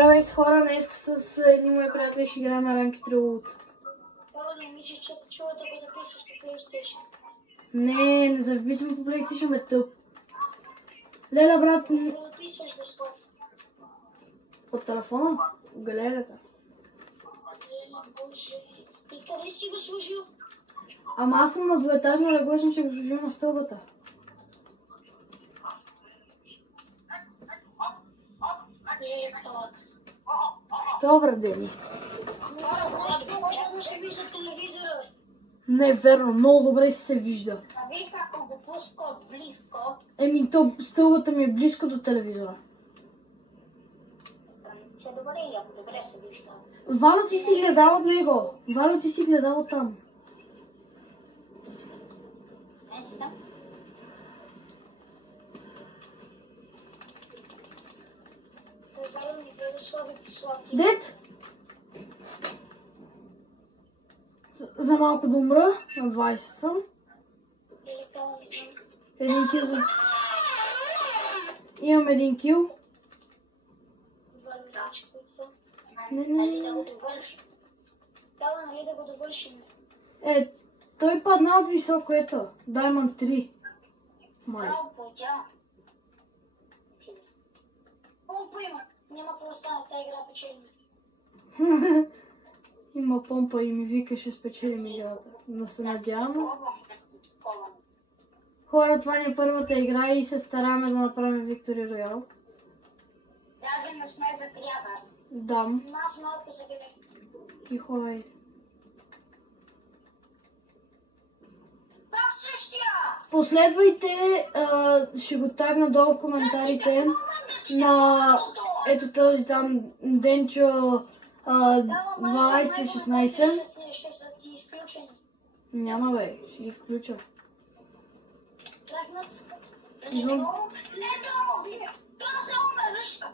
Здравейте хора, днес с едни мои приятели ще играем на ранки Трилут. Хора, не мислиш, че чувате го записваш по PlayStation? Не записвам по PlayStation, бе тъп. Леля, брат, Го записваш безплатно. от телефона? В галерията. Боже. И къде си го сложил? Ама аз съм на двоетажно легло и съм си го сложил на стълбата. Що, брат, Дени? Хора, знаеш ли може да се вижда телевизора, бе? Не е верно, много добре се вижда. Завиш, ако го пуска от близко. Еми, стълбата ми е близко до телевизора. Че добре, и ако добре се вижда. Вано, ти си гледал от него. Вано, ти си гледал от там. Не съм. Казвам ми да слагате сладки. Дед? За малко да умра, на 20 съм. Или това не съм. Един кил за... Имам един кил. Вървачко и това. Не. Нали да го довършим? Дава, нали да го довършим? Той падна от високо, ето. Diamond 3. Май. Браво, платя. Помпа има. Няма какво да стане, тази игра печели. Има помпа и ми вика, ще спечелим играта. Но се надявам. Хора, това ни е първата игра и се стараме да направим Victory Royale. Даже не сме за трябва. Дам. Аз малко се гледах. Тихо, бе. Пак същия! Последвайте, ще го тагна долу в коментарите на ето този там Денчо 12-16. Ще са ти изключени. Няма бе, ще ги включа. Тръгнат. Идвам. Не, това само ме ръшка.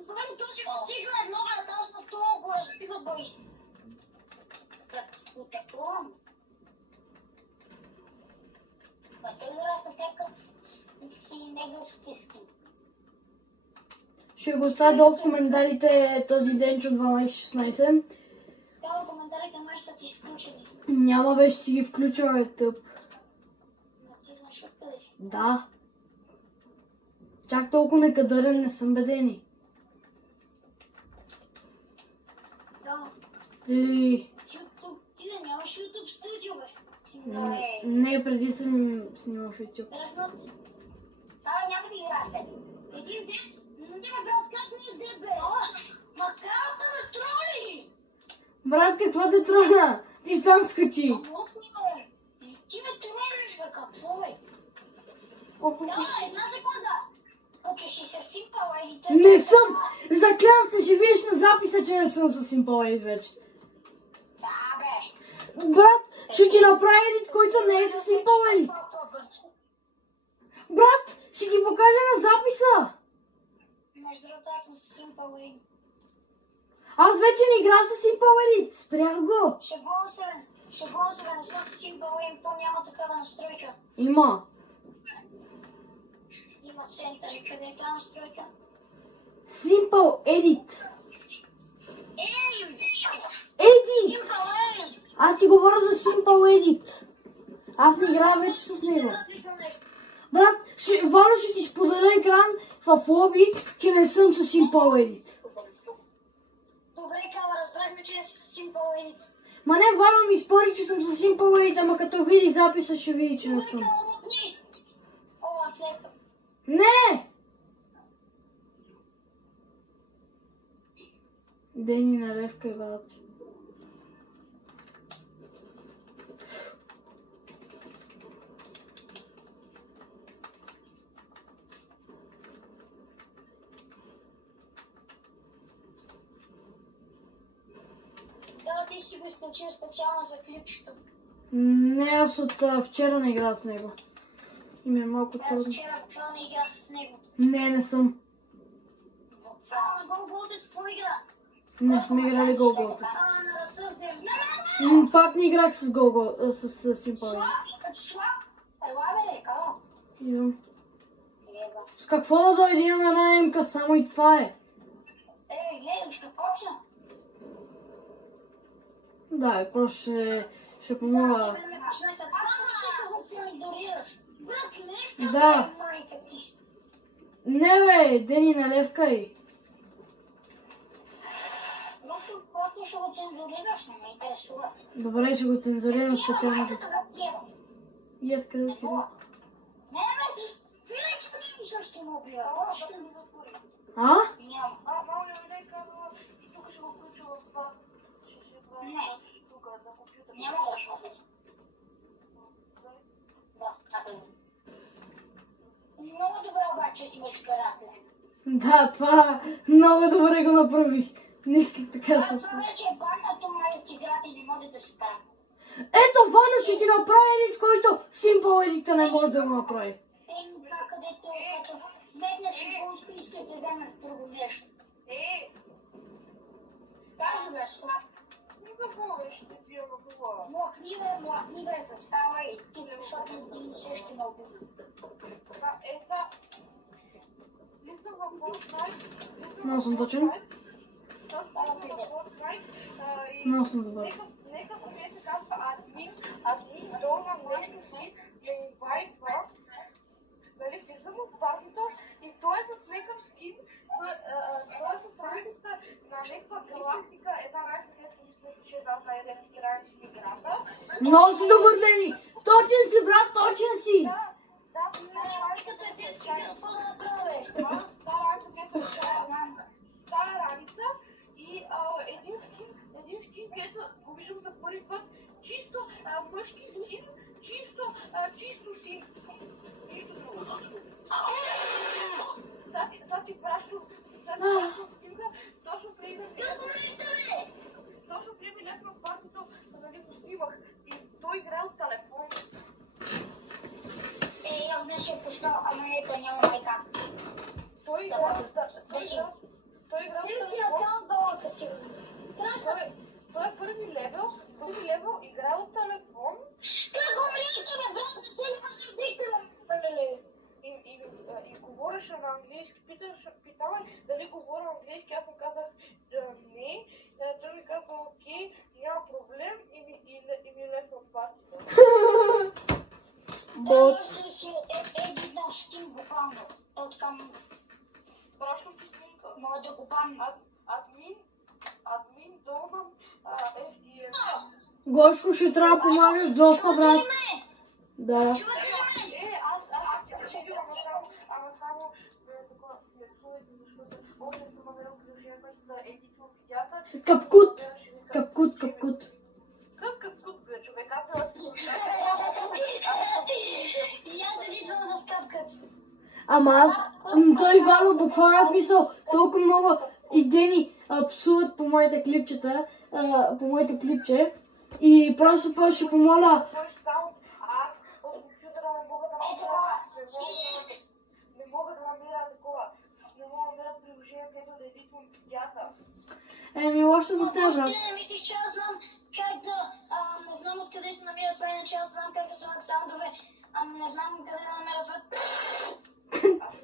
Звън, този го стигна едно врата, аз на това го разпиха бой. Отеклон. Той играта с някакъв неговски скин. Ще го оставя долу в коментарите този Денчо 12-16. Трябва коментарите май са ти изключени. Няма бе, ще си ги включа, бе, тъп. Ти знаеш откъде? Да. Чак толкова некадърен не съм, бедени. Да. Или... Ти да нямаш YouTube студио, бе. Не, преди съм снимал в YouTube. Тръгнат. Няма да игра с теб. Един дет. Не, брат, как ми е дебе? Макарата ме троли! Брат, какво те трона? Ти сам скочи. Лукни, бе. Ти ме тролиш, бе, какво, бе? Да, една секунда. Ако ще се сипала и той... Не съм! Заклявам се, ще видиш на записа, че не съм с Simple Edit вече. Да, бе. Брат, ще ти направя едит, който не е с Simple Edit. Брат, ще ти покажа на записа. Между другото, аз съм с Simple Edit. Аз вече не игра с Simple Edit. Спрях го. Шегувам се, не съм с Simple Edit, то няма такава настройка. Има. Има център и къде е тази настройка? Simple Edit. Edit! Edit! Simple Edit! Аз ти говоря за Simple Edit. Аз не играя вече с него. Брат, Валя ще ти споделя екран в лоби, че не съм с Simple Edit. Добре, Кава, разбрахме, че не си с Simple Edit. Ма не, Валя ми спори, че съм с Simple Edit, ама като види записа, ще види, че не съм. О, аз лепа. Не! Дени на левка, брат. Да, ти си го изключил специално за клипчето. Не, аз от вчера не игра с него. И ми е малко Аз трудно. вчера това не игра с него. Не съм. Това на Голгота с какво игра? Не сме играли Голгота. На Сърден. Пак не играх с Голгота, с Simple Edit. Слаб? Ела бе, Кава. Идвам. С какво да дойде, имам една емка, само и това е. Гледай, ще почна. Да, просто ще помоля. Да. Не бе, Дени, налевкай. Просто ще го цензурираш, не ме интересува. Добре, ще го цензурирам специално за това. И аз къде ти? Не, винаги ти също му бия. А? Няма. Мамо, не дай казала и тук ще го включа в това. Не. Тук на компютър. Няма защо. Да, така. Много добре обаче ти имаш карате. Да, това много добре го направих. Не исках така да се. Това вече е бандата май от играта и не може да си кара. Ето, Вано ще ти направи едит, който Simple Edit не може да го направи. Това където като веднъж и пуска и искаш да вземеш друго нещо. Кажи бе, слаб. Никакво беше да пия на това. Млъкни бе, застава и ти, защото ти не ще ме убива. Влизам в Fortnite. Много съм точен. Много съм добър. Нека ми се казва админ долна нещо си я инвайтва. Нали, влизам в партито и той е с някакъв скин, той е с разлика на някаква галактика, една най-където мисля, че е една играеш в играта. Много си добър, Дени! Точен си, брат, точен си! Да, Като е детски, без какво да направиш? стара раница и един скин, където го виждам за първи път, чисто мъжки скин, чисто си. Нищо друго. Сега ти пращам снимка, точно преди бях на партито, нали го снимах и той играе от телефон. Явно ще е пуснал, ама ето няма майка. Той играе от телефон. Сили си на цял балата си. Той е първи левел, играе от телефон. Как умрите, бе, брат, не се ли посърдите, бе? И говореше на английски. Питала дали говоря английски, аз му казах не. Той ми каза окей, няма проблем и ми лепна от партията. Може да си един скин буквално. От към... Пращам ти снимка. Мога да го бам. Админ долна FDM. Гошко, ще трябва да помагаш доста, брат. Да. Аз ама само още съм намерил приложението за едитвам видеята. Капкут, бе, човек, аз И аз едитвам за скапкът. Ама аз, той Вано, буквално смисъл, толкова много идеи псуват по моите клипчета, по моите клипче. И просто ще помоля. той само аз от компютъра не мога да намеря такова. Не мога да намеря приложение, където да едитвам видеята. Еми, още за теб, брат. Не мислиш, че аз знам как да... Не знам откъде се намира това, иначе аз знам как да слагат саундове. Не знам къде да намеря това. Аз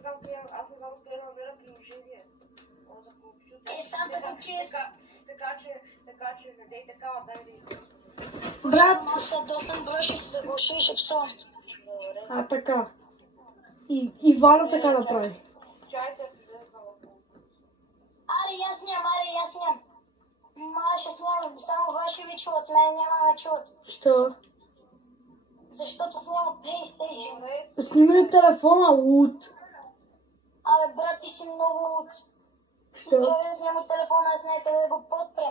не знам къде да намеря приложение за компютър. Санта Кукис. Така че не дей такава, дай да изглежда. Брат. Аз след 8 броя ще се заглуша и ще псувам. А, така. И Вано така направи. Чайте, ти да знам. Аре, аз нямам. Ще снимам, само ваши ви чуват, мен няма да чуват. Що? Защото снимам PlayStation. Снимай от телефона, луд. Абе, брат, ти си много луд. Що? Той да снимам от телефона, аз някъде да го подпре.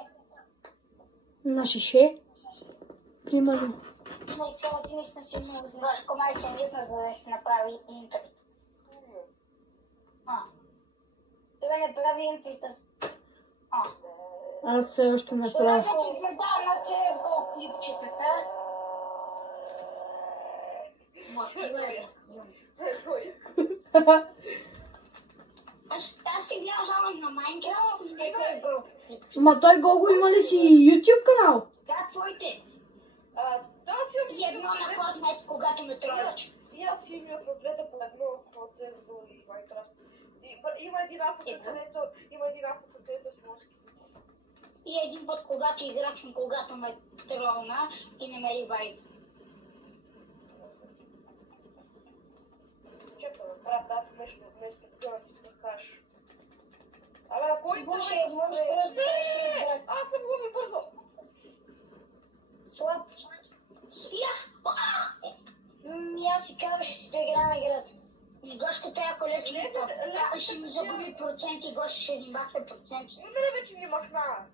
На шише? Примерно. Но това ти наистина си много знаеш. Комай ще викна, за да си направи интро. Това не прави интрото. Аз все още не Това правя. ти гледам на CSGO клипчетата. Мотивирай. Аз си гледам само на Майнкрафт и не CSGO. Ма той Гого има ли си YouTube канал? Да, твоите. Да, И едно на Fortnite, когато ме тролиш. И аз си имам по двете по едно от CSGO и Minecraft. Има един авто, където с мозки. и един път, когато играчам, когато ме тролна и не ме ревайв. Чакай, брат, аз вместо да ти кажеш. Абе, кой Гоше, можеш да разбереш, брат. Аз съм губи бързо. Слаб. Аз си казвам, ще си доиграм играта. И Гошко тая колев липа. Ще ми загуби проценти, Гошко ще ни махне проценти. На мене вече ми махна.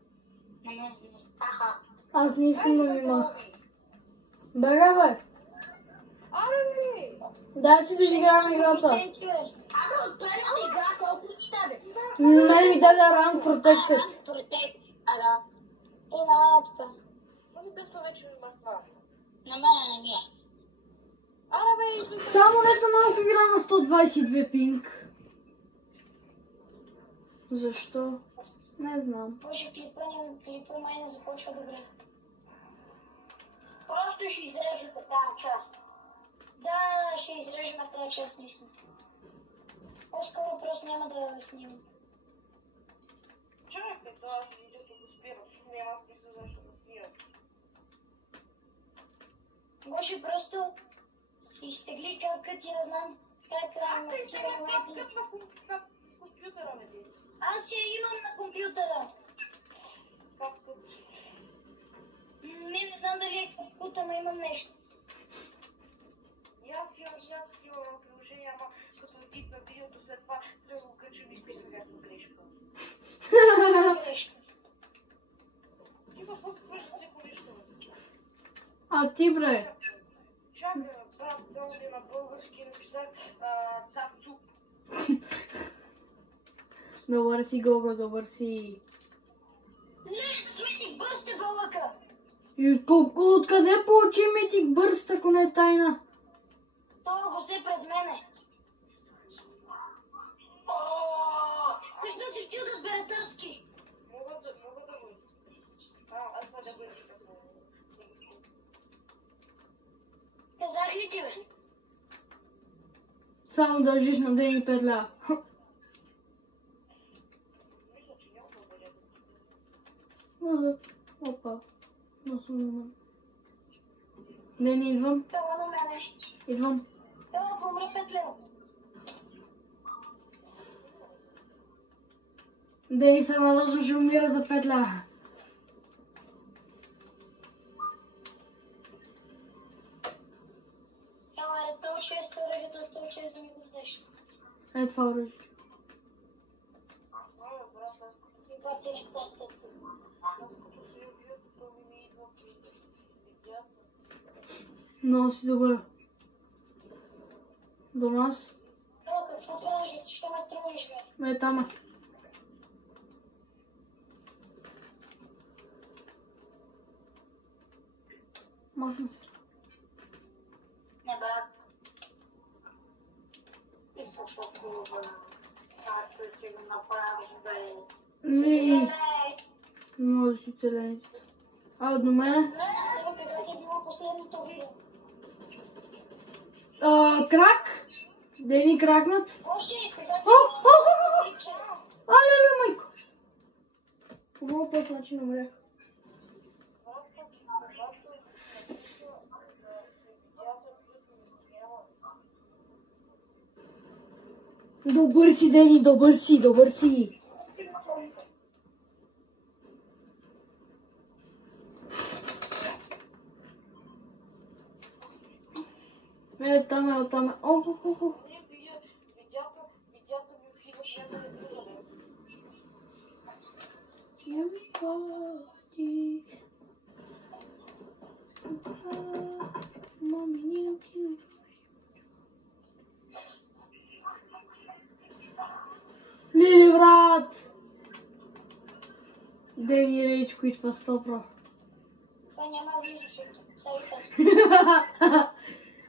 Аха. Аз не искам да ми мах. Бега, бе. Абе, Дай си да изиграем играта. Абе, от предната игра колко ни даде? На мен ми даде Rank Protected. Да. И на мен така. Ами Бесо вече ми махна. На мен не ми е. Абе, Само дето малко игра на 122 пинг. Защо? Не знам. Може клипа май не започва добре. Просто ще изрежете тази част. Да, ще изрежем тази част наистина. По-скоро просто няма да снимам. чакай, това си иде да го спирам. Няма смисъл защо да спирам. Може просто изтегли капка, ти не знам как на такива моменти. Как компютъра ме ди? Аз я имам на компютъра. Не знам дали е капкута, но имам нещо. И аз имам такива приложения, ама като тикна видеото след това трябва да го качам и изписам някаква грешка. Грешка. Ти във всеки всеко нещо. А ти, бре? Чакай, брат, да на български написах цапцу. Добър си, Гого, добър си. Не, сметик бъсте бълъка. И откъде получи Митик Бърст, ако не е тайна? Това го взе пред мене. Също си хотел да отбера търски. Мога да го... аз това да го изикам. Казах ли ти, бе? Само дължиш на Дени 5 лева. Мисля, че няма да бъде. Опа. Но съм на мен. Дени, идвам. Това на мене. Идвам. Това ако умре 5 лева. Дени се наръжда, ще умира за 5 лева. Това често оръжието, това често да ми го дадеш. Е, това оръжие. Това цели тестът. Много си добър. До нас. Това какво правиш? Защо ме тръгнеш, бе? Е, там е. Махна се. Не, брат. И защото както ще го направиш, бе. Не може да си целените. А, до мене? Това ти е било последното видео. Крак? Дени кракнат? Още, когато ти Алеле, майко! По много път начин умрях. Добър си, Дени, добър си, добър си. Е, там е, там е. Ох. Не ми ходи. Мами, не накинай. Лили, брат! Дени рейдж квитва 100%. Това няма виза,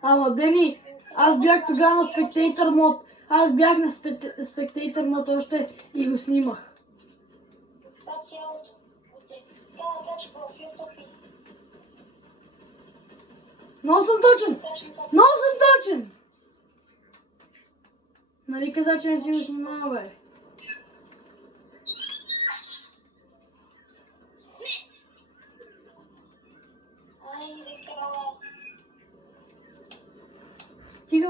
Ама, Дени, аз бях тогава на Spectator мод. Аз бях на Spectator мод още и го снимах. това цялото. Така, че в YouTube. Много съм точен! Много съм точен! Нали каза, че не си го снимава, бе?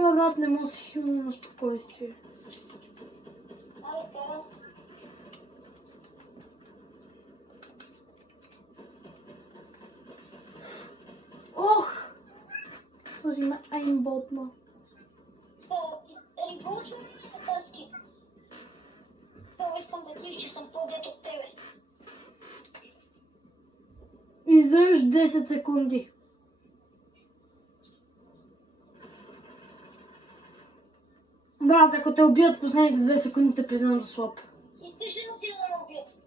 Стига, брат, не мога да си хилна на спокойствие. Айде, карай. Ох! Този ме аймботна. Рибочно на тази скит. Първо искам да ти, че съм по-дет от тебе. Издържаш 10 секунди. Брат, ако те убият последните 2 секунди, те признам за слаб. Искаш ли да ти да ме убият?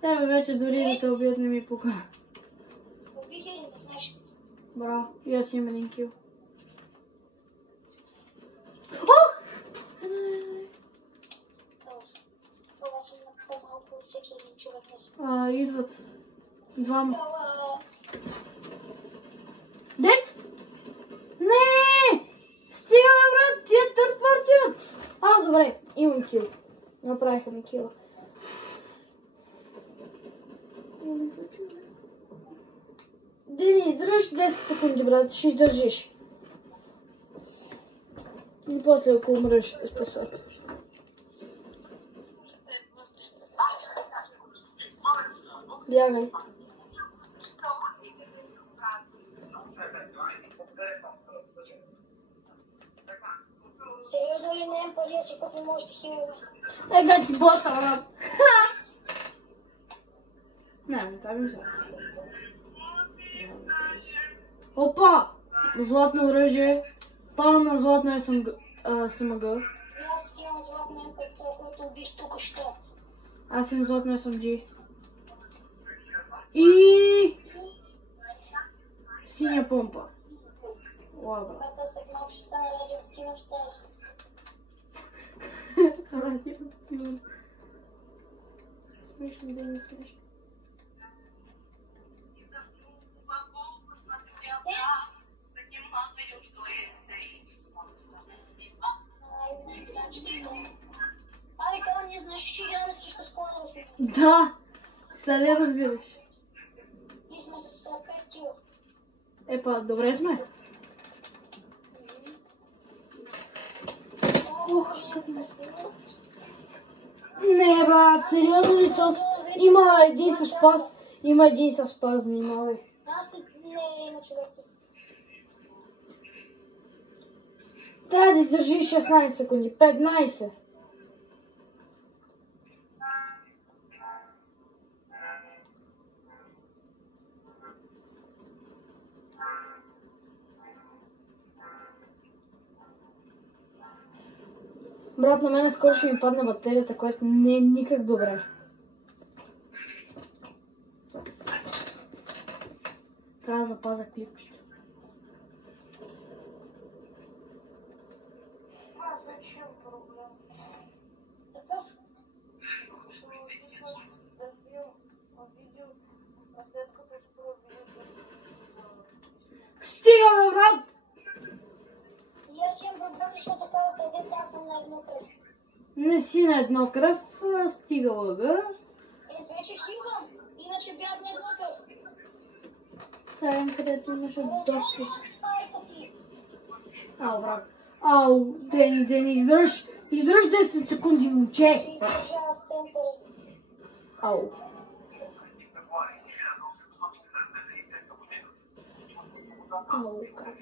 Тебе вече дори да те убият не ми пука. Убих един да знаеш. Браво, и аз имам един кил. Ох! Това съм на по-малко от всеки един човек. Идват. Двама. Ала, Дет! Не! Стига, брат, тия търт партия! Добре, имам кил. Направиха ми кила. Дени, издържаш 10 секунди, брат, ще издържиш. И после, ако умреш, ще те спаса. Бягай. сериозно ли не имам пари да си купим още хилове? Ега ти бота, брат. Не, това ми взема. Опа! Златно оръжие. Падам на златно СМГ. Аз имам златна МП, който убих тук що. Аз имам златно SMG. И... синя помпа. Уау, брат. Когато след малко ще стане радиоактивен в тази. Радиоактивен. Смешно да не смешно. Айде, Карл, ние знаеш, че играме срещу склона в момента. Да! Сега ли разбираш? Ние сме с 5 кила. Епа, добре сме. Ох, Не, брат, сериозно ли то? Има един със спас. Има един със спас, внимавай. Аз не има човек тук. Трябва да издържиш 16 секунди. 15. Брат, на мен скоро ще ми падне батерията, което не е никак добре. Трябва да запазя клипчето. Аз вече имам проблем. Какъв? Да снимам видео, а след като спра видеото. Стига, бе, брат! И аз имам проблем, защото казвате, дете, аз съм на едно кръв. Не си на едно кръв, стига лъга. Вече хилвам, иначе бях на едно кръв. Там, където имаше доста. Айта ти. Ау, брат. Ау, Дени, издръж 10 секунди, момче. Ще издържа с центъра. Ау. Ау, как?